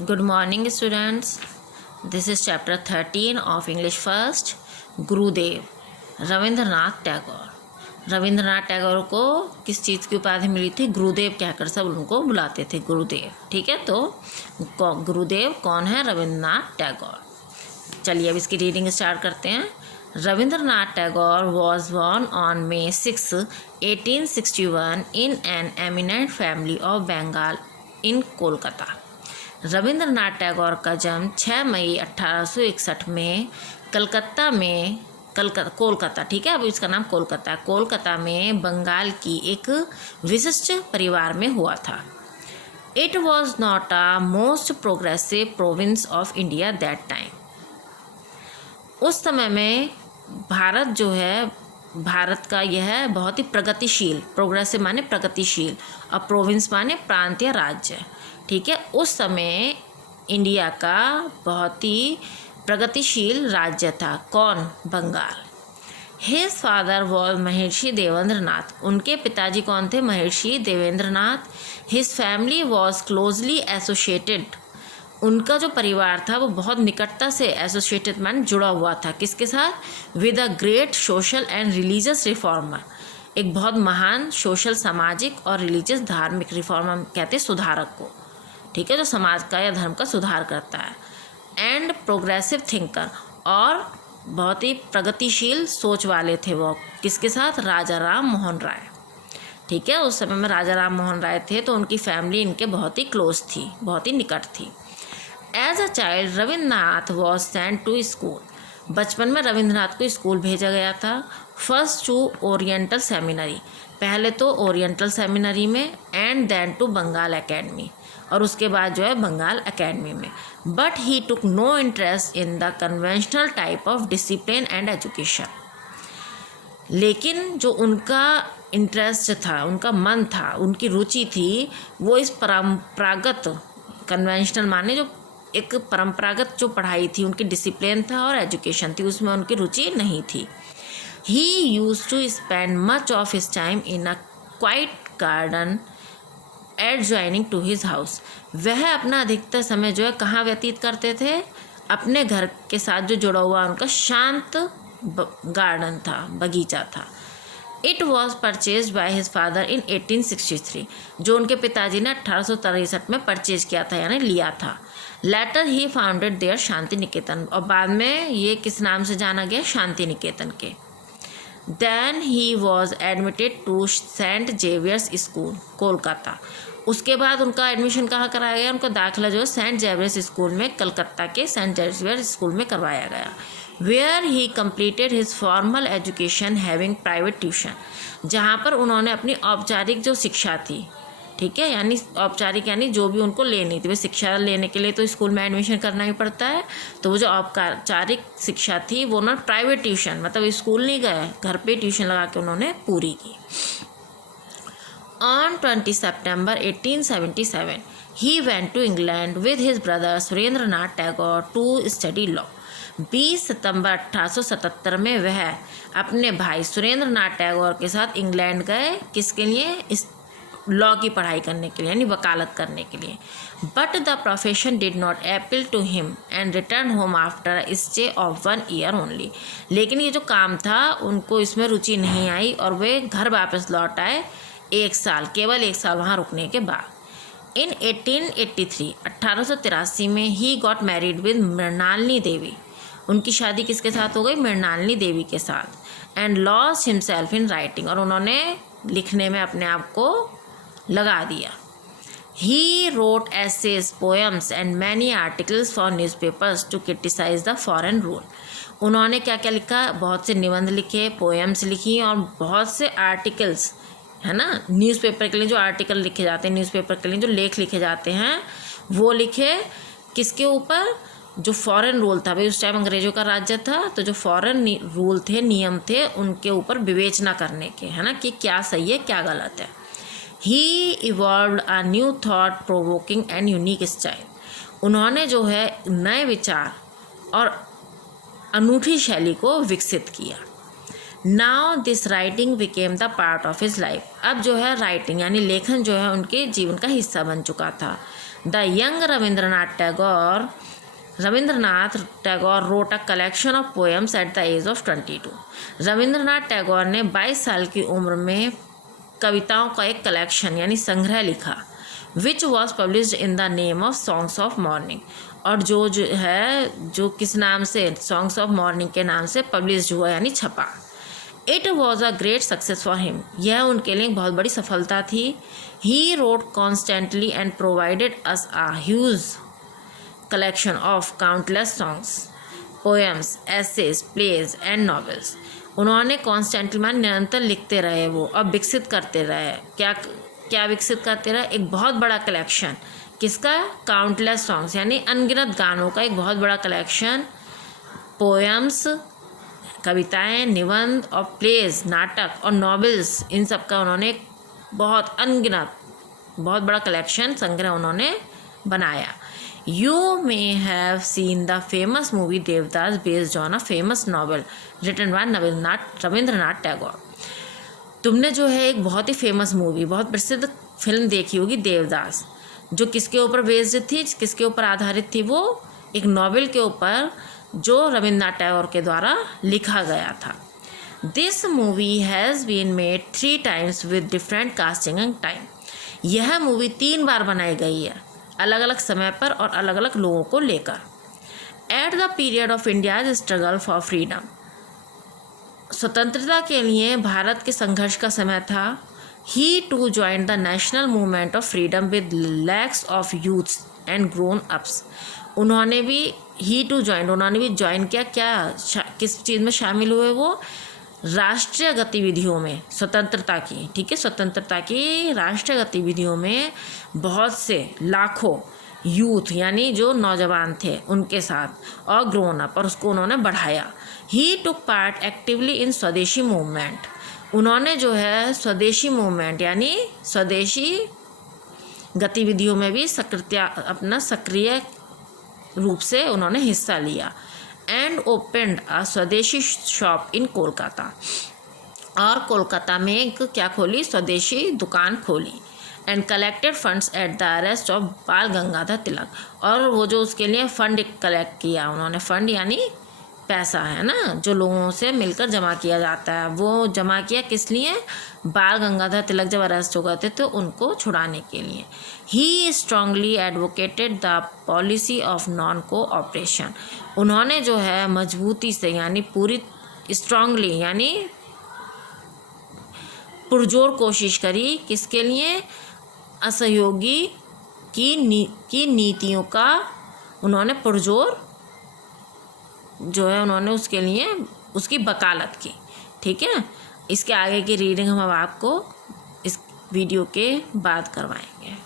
Good morning, students. This is chapter 13 of English First. Gurudev Rabindranath Tagore. Rabindranath Tagore को किस चीज़ की उपाधि मिली थी? गुरुदेव कहकर सब उनको बुलाते थे, गुरुदेव। ठीक है, तो गुरुदेव कौन है? रविंद्रनाथ टैगोर। चलिए अब इसकी रीडिंग स्टार्ट करते हैं। Rabindranath Tagore was born on May 6, 1861 in an eminent family of Bengal in Kolkata. Rabindranath Tagore का जन्म 6 मई 1861 में कोलकाता, ठीक है, अब इसका नाम कोलकाता में बंगाल की एक विशिष्ट परिवार में हुआ था। It was not a most progressive province of India that time. उस समय में भारत जो है, भारत का यह बहुत ही प्रगतिशील, प्रोग्रेसिव माने प्रगतिशील और प्रोविंस माने प्रांत या राज्य, ठीक है। उस समय इंडिया का बहुत ही प्रगतिशील राज्य था। कौन? बंगाल। हिज फादर वॉज महर्षि देवेंद्रनाथ। उनके पिताजी कौन थे? Maharshi Devendranath. His family was closely associated. उनका जो परिवार था वो बहुत निकटता से एसोसिएटेड मान जुड़ा हुआ था। किसके साथ? With a great social and religious reformer. एक बहुत महान सोशल, सामाजिक और रिलीजियस, धार्मिक रिफॉर्मर कहते हैं सुधारक को, ठीक है, जो समाज का या धर्म का सुधार करता है। एंड प्रोग्रेसिव थिंकर, और बहुत ही प्रगतिशील सोच वाले थे वो। किसके साथ? राजा राम मोहन राय, ठीक है। उस समय में राजा राम मोहन राय थे, तो उनकी फैमिली इनके बहुत ही क्लोज थी, बहुत ही निकट थी। As a child Rabindranath was sent to school. बचपन में रविंद्रनाथ को स्कूल भेजा गया था। फर्स्ट टू ओरिएंटल सेमिनरी, पहले तो ओरिएंटल सेमिनरी में, and then to Bengal academy, और उसके बाद जो है बंगाल एकेडमी में। But he took no interest in the conventional type of discipline and education. लेकिन जो उनका इंटरेस्ट था, उनका मन था, उनकी रुचि थी, वो इस परंपरागत, कन्वेंशनल माने जो एक परंपरागत जो पढ़ाई थी, उनकी डिसिप्लिन था और एजुकेशन थी, उसमें उनकी रुचि नहीं थी। He use to spend much of his time in a quite garden adjoining to his house. वह अपना अधिकतर समय जो है कहाँ व्यतीत करते थे? अपने घर के साथ जो जुड़ा हुआ उनका शांत गार्डन था, बगीचा था। It was purchase by his father in 1863, जो उनके पिताजी ने 1863 में परचेज किया था, यानी लिया था। Letter he founded there Shanti Niketan, और बाद में ये किस नाम से जाना गया? शांति निकेतन के। Then he was admitted to saint Xavier's school Kolkata. उसके बाद उनका एडमिशन कहाँ कराया गया? उनका दाखिला जो है सेंट जेवियर्स स्कूल में, कलकत्ता के सेंट जेवियर्स स्कूल में करवाया गया। Where he completed his formal education having private tuition, जहाँ पर उन्होंने अपनी औपचारिक जो शिक्षा थी, ठीक है, यानी औपचारिक यानी जो भी उनको लेनी थी, वे शिक्षा लेने के लिए तो स्कूल में एडमिशन करना ही पड़ता है, तो वो जो औपचारिक शिक्षा थी वो ना प्राइवेट ट्यूशन, मतलब स्कूल नहीं गए, घर पे ट्यूशन लगा के उन्होंने पूरी की। On 20 September 1877, he went to England with his brother Surendranath Tagore to study law. 20 सितंबर 1877 में वह अपने भाई सुरेंद्रनाथ टैगोर के साथ इंग्लैंड गए। किसके लिए? इस लॉ की पढ़ाई करने के लिए, यानी वकालत करने के लिए। But the profession did not appeal to him and return home after a stay of 1 year only. लेकिन ये जो काम था उनको इसमें रुचि नहीं आई और वे घर वापस लौट आए 1 साल, केवल 1 साल वहाँ रुकने के बाद। इन 1883 में he got married with Mrinalini Devi. उनकी शादी किसके साथ हो गई? मृणालिनी देवी के साथ। And lost himself in writing, और उन्होंने लिखने में अपने आप को लगा दिया। He wrote essays, poems and many articles for newspapers to criticise the foreign rule. उन्होंने क्या क्या लिखा? बहुत से निबंध लिखे, पोएम्स लिखी, और बहुत से आर्टिकल्स, है ना, न्यूज़पेपर के लिए जो आर्टिकल लिखे जाते हैं, न्यूज़पेपर के लिए जो लेख लिखे जाते हैं, वो लिखे। किसके ऊपर? जो फॉरेन रूल था, भाई उस टाइम अंग्रेजों का राज्य था, तो जो फॉरेन रूल थे, नियम थे, उनके ऊपर विवेचना करने के, है ना, कि क्या सही है क्या गलत है। He evolved a new thought provoking and unique style. उन्होंने जो है नए विचार और अनूठी शैली को विकसित किया। Now this writing became the part of his life. अब जो है राइटिंग यानी लेखन जो है उनके जीवन का हिस्सा बन चुका था। The young Rabindranath Tagore wrote a collection of poems at the age of 22. Rabindranath Tagore ने 22 साल की उम्र में कविताओं का एक कलेक्शन यानी संग्रह लिखा, which was published in the name of songs of morning, और जो किस नाम से, सॉन्ग्स ऑफ मॉर्निंग के नाम से पब्लिश हुआ यानी छपा। It was a great success for him, यह उनके लिए एक बहुत बड़ी सफलता थी। He wrote constantly and provided us a huge collection of countless songs, poems, essays, plays and novels. उन्होंने कॉन्स्टेंटली मान निरंतर लिखते रहे वो, अब विकसित करते रहे। क्या विकसित करते रहे? एक बहुत बड़ा कलेक्शन, किसका? काउंटलेस सॉन्ग्स यानी अनगिनत गानों का एक बहुत बड़ा कलेक्शन, पोएम्स कविताएं, निबंध और प्लेज नाटक और नॉवेल्स, इन सब का उन्होंने बहुत अनगिनत बहुत बड़ा कलेक्शन संग्रह उन्होंने बनाया। You may have seen the famous movie Devdas based on a famous novel written by Rabindranath Tagore. तुमने जो है एक बहुत ही फेमस मूवी, बहुत प्रसिद्ध फिल्म देखी होगी देवदास, जो किसके ऊपर बेस्ड थी, किसके ऊपर आधारित थी? वो एक नॉवेल के ऊपर जो रविंद्रनाथ टैगोर के द्वारा लिखा गया था। This movie has been made 3 times with different casting and time. यह मूवी 3 बार बनाई गई है, अलग अलग समय पर और अलग अलग लोगों को लेकर। At the period of India's struggle for freedom, स्वतंत्रता के लिए भारत के संघर्ष का समय था। He to join the national movement of freedom with lakhs of youths and grown ups. उन्होंने भी ज्वाइन किया। किस चीज़ में शामिल हुए वो? राष्ट्रीय गतिविधियों में, स्वतंत्रता की, ठीक है, स्वतंत्रता की राष्ट्रीय गतिविधियों में बहुत से लाखों यूथ यानी जो नौजवान थे उनके साथ, और ग्रोन अप, और उसको उन्होंने बढ़ाया। ही टुक पार्ट एक्टिवली इन स्वदेशी मूवमेंट। उन्होंने जो है स्वदेशी मूवमेंट यानी स्वदेशी गतिविधियों में भी सक्रिय रूप से उन्होंने हिस्सा लिया। एंड ओपनड अ स्वदेशी शॉप इन कोलकाता, और कोलकाता में एक क्या खोली? स्वदेशी दुकान खोली। And collected funds at the arrest of बाल गंगाधर तिलक, और वो जो उसके लिए फ़ंड कलेक्ट किया उन्होंने, फ़ंड यानी पैसा है ना, जो लोगों से मिलकर जमा किया जाता है, वो जमा किया किस लिए? बाल गंगाधर तिलक जब अरेस्ट हो गए थे तो उनको छुड़ाने के लिए। He strongly advocated the policy of non cooperation. उन्होंने जो है मजबूती से यानी पूरी स्ट्रांगली यानी पुरजोर कोशिश करी, किसके लिए? असहयोगी की नीतियों का उन्होंने पुरजोर जो है उन्होंने उसके लिए उसकी वकालत की। ठीक है, इसके आगे की रीडिंग हम अब आपको इस वीडियो के बाद करवाएंगे।